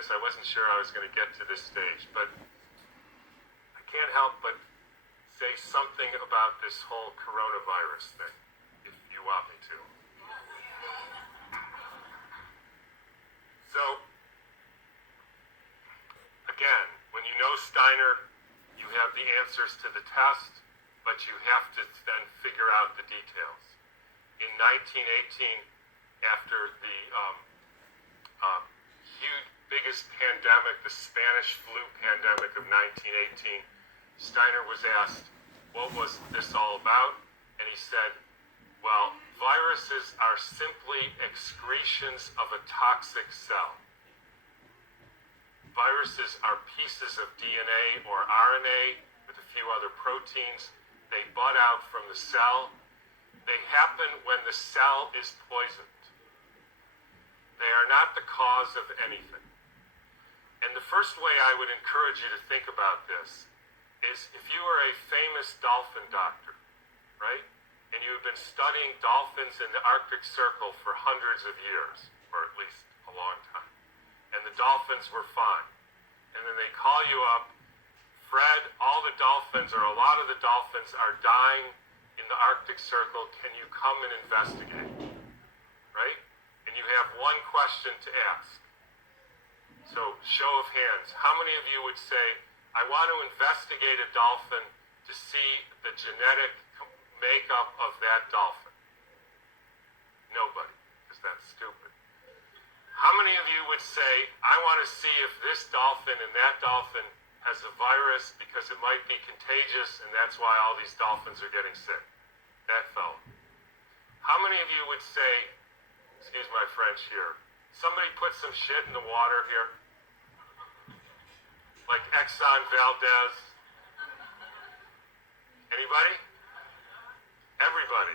this. I wasn't sure I was going to get to this stage, but I can't help but say something about this whole coronavirus thing, if you want me to. So, again, when you know Steiner, you have the answers to the test, but you have to then figure out the details. In 1918, after the huge, biggest pandemic, the Spanish flu pandemic of 1918, Steiner was asked, what was this all about? And he said, well, viruses are simply excretions of a toxic cell. Viruses are pieces of DNA or RNA with a few other proteins. They bud out from the cell. They happen when the cell is poisoned. They are not the cause of anything. And the first way I would encourage you to think about this is if you are a famous dolphin doctor, right? And you have been studying dolphins in the Arctic Circle for hundreds of years, or at least a long time. And the dolphins were fine. And then they call you up, Fred, all the dolphins, or a lot of the dolphins are dying in the Arctic Circle. Can you come and investigate? Right? And you have one question to ask. So, show of hands. How many of you would say, I want to investigate a dolphin to see the genetic makeup of that dolphin? Nobody, because that's stupid. How many of you would say, I want to see if this dolphin and that dolphin has a virus because it might be contagious and that's why all these dolphins are getting sick? That fellow. How many of you would say, excuse my French here, somebody put some shit in the water here? Like Exxon Valdez? Anybody? Everybody.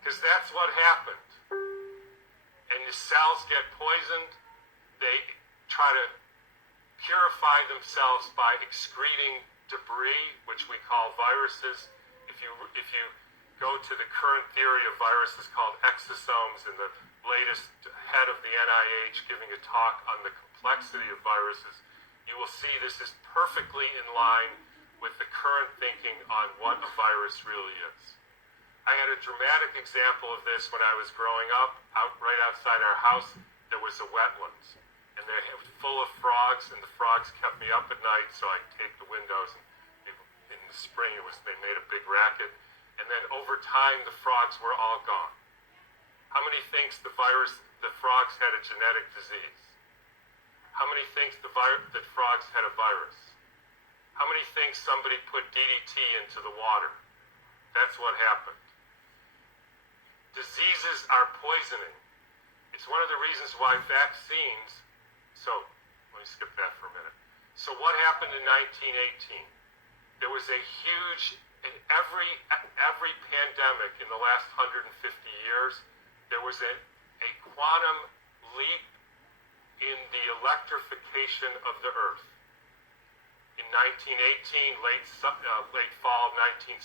Because that's what happened. And the cells get poisoned. They try to purify themselves by excreting debris, which we call viruses. If you go to the current theory of viruses called exosomes, and the latest head of the NIH giving a talk on the complexity of viruses, you will see this is perfectly in line with the current thinking on what a virus really is. I had a dramatic example of this when I was growing up. Right outside our house, there was a wetlands. And they were full of frogs, and the frogs kept me up at night, so I'd take the windows. And in the spring, they made a big racket. And then over time, the frogs were all gone. How many thinks the frogs had a genetic disease? How many thinks that frogs had a virus? How many thinks somebody put DDT into the water? That's what happened. Diseases are poisoning. It's one of the reasons why vaccines, so let me skip that for a minute. So what happened in 1918? There was a huge, in every pandemic in the last 150 years, there was a quantum leap in the electrification of the Earth. In 1918, late fall of 1917,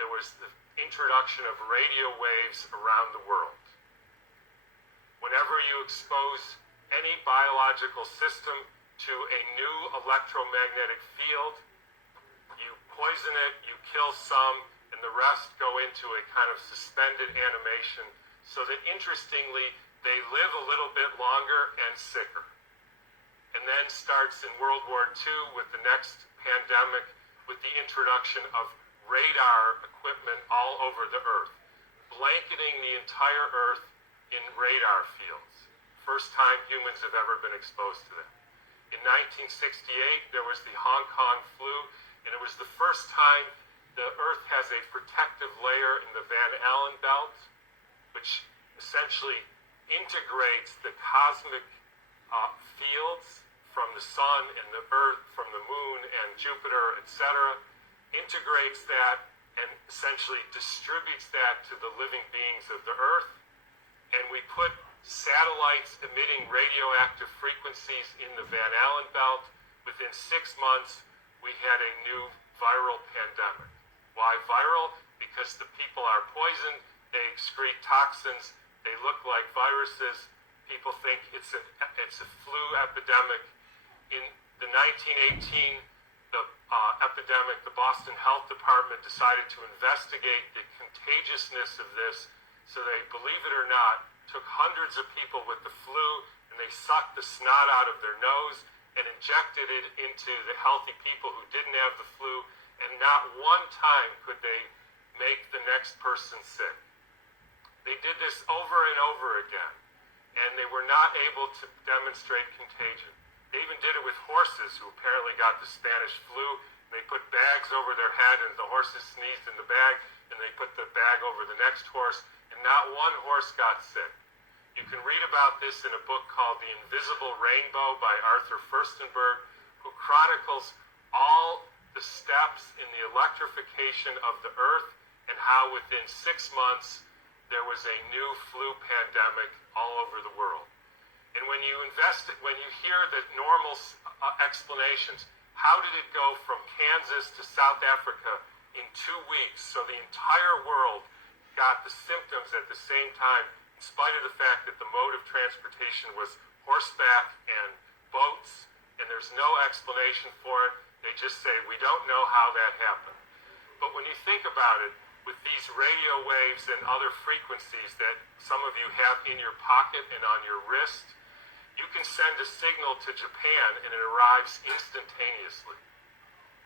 there was the introduction of radio waves around the world. Whenever you expose any biological system to a new electromagnetic field, you poison it, you kill some, and the rest go into a kind of suspended animation, so that interestingly, they live a little bit longer and sicker. And then starts in World War II with the next pandemic with the introduction of radar equipment all over the Earth, blanketing the entire Earth in radar fields. First time humans have ever been exposed to them. In 1968, there was the Hong Kong flu, and it was the first time the Earth has a protective layer in the Van Allen belt, which essentially integrates the cosmic fields from the sun and the Earth, from the moon and Jupiter, etc., integrates that and essentially distributes that to the living beings of the Earth. And we put satellites emitting radioactive frequencies in the Van Allen belt. Within 6 months, we had a new viral pandemic. Why viral? Because the people are poisoned, they excrete toxins, they look like viruses, people think it's a flu epidemic. In the 1918 epidemic, the Boston Health Department decided to investigate the contagiousness of this, so they, believe it or not, took hundreds of people with the flu and they sucked the snot out of their nose and injected it into the healthy people who didn't have the flu, and not one time could they make the next person sick. They did this over and over again, and they were not able to demonstrate contagion. They even did it with horses who apparently got the Spanish flu. They put bags over their head and the horses sneezed in the bag, and they put the bag over the next horse, and not one horse got sick. You can read about this in a book called The Invisible Rainbow by Arthur Furstenberg, who chronicles all the steps in the electrification of the earth and how within 6 months there was a new flu pandemic all over the world. And when you hear the normal explanations, how did it go from Kansas to South Africa in 2 weeks, so the entire world got the symptoms at the same time, in spite of the fact that the mode of transportation was horseback and boats, and there's no explanation for it. They just say, we don't know how that happened. But when you think about it, with these radio waves and other frequencies that some of you have in your pocket and on your wrist, you can send a signal to Japan and it arrives instantaneously.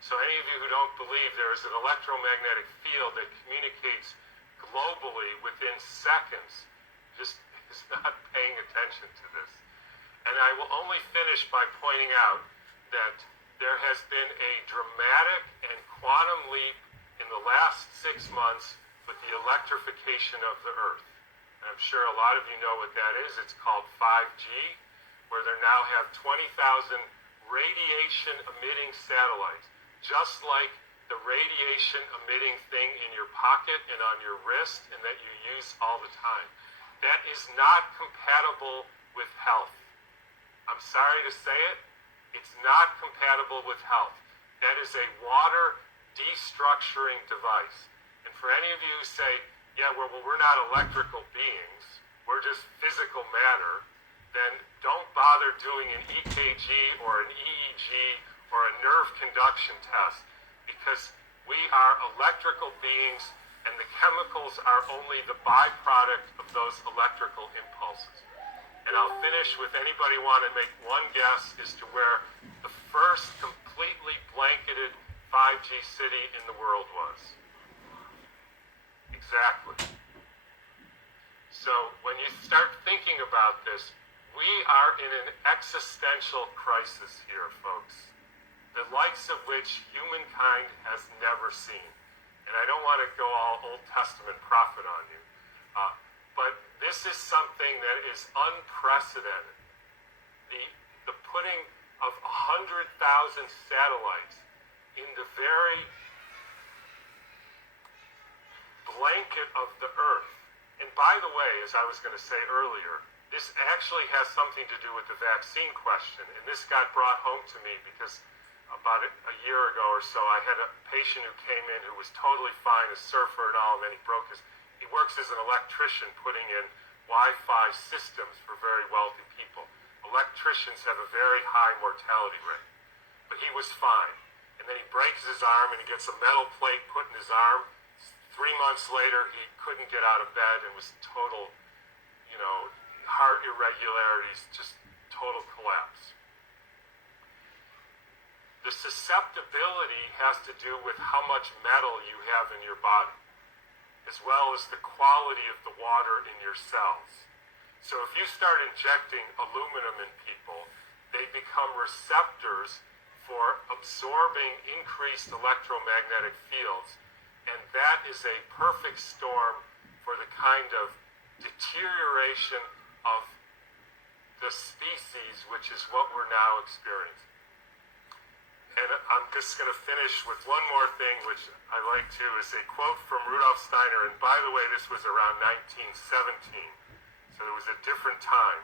So any of you who don't believe there is an electromagnetic field that communicates globally within seconds just is not paying attention to this. And I will only finish by pointing out that there has been a dramatic and quantum leap in the last 6 months with the electrification of the Earth. And I'm sure a lot of you know what that is. It's called 5G, where they now have 20,000 radiation-emitting satellites, just like the radiation-emitting thing in your pocket and on your wrist and that you use all the time. That is not compatible with health. I'm sorry to say it, it's not compatible with health. That is a water destructuring device. And for any of you who say, yeah, well, we're not electrical beings, we're just physical matter, then don't bother doing an EKG or an EEG or a nerve conduction test, because we are electrical beings and the chemicals are only the byproduct of those electrical impulses. And I'll finish with, anybody want to make one guess as to where the first completely blanketed 5G city in the world was? Exactly. So when you start thinking about this, we are in an existential crisis here, folks, the likes of which humankind has never seen. And I don't want to go all Old Testament prophet on you, but this is something that is unprecedented. The putting of 100,000 satellites in the very blanket of the Earth. And by the way, as I was going to say earlier, this actually has something to do with the vaccine question. And this got brought home to me because about a year ago or so, I had a patient who came in who was totally fine, a surfer and all, and then he works as an electrician putting in Wi-Fi systems for very wealthy people. Electricians have a very high mortality rate, but he was fine. And then he breaks his arm and he gets a metal plate put in his arm. 3 months later, he couldn't get out of bed and was total, heart irregularities, just total collapse. The susceptibility has to do with how much metal you have in your body, as well as the quality of the water in your cells. So if you start injecting aluminum in people, they become receptors for absorbing increased electromagnetic fields, and that is a perfect storm for the kind of deterioration of the species, which is what we're now experiencing. And I'm just going to finish with one more thing, which I like too, is a quote from Rudolf Steiner. And by the way, this was around 1917, so it was a different time.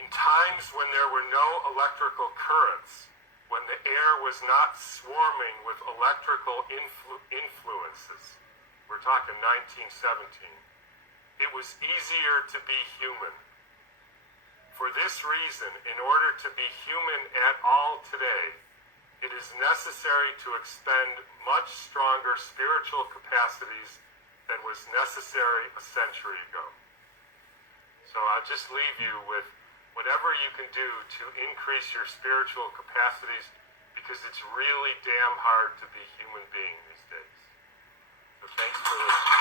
In times when there were no electrical currents, when the air was not swarming with electrical influences, we're talking 1917, it was easier to be human. For this reason, in order to be human at all today, it is necessary to expend much stronger spiritual capacities than was necessary a century ago. So I'll just leave you with whatever you can do to increase your spiritual capacities, because it's really damn hard to be human being these days. So thanks for listening.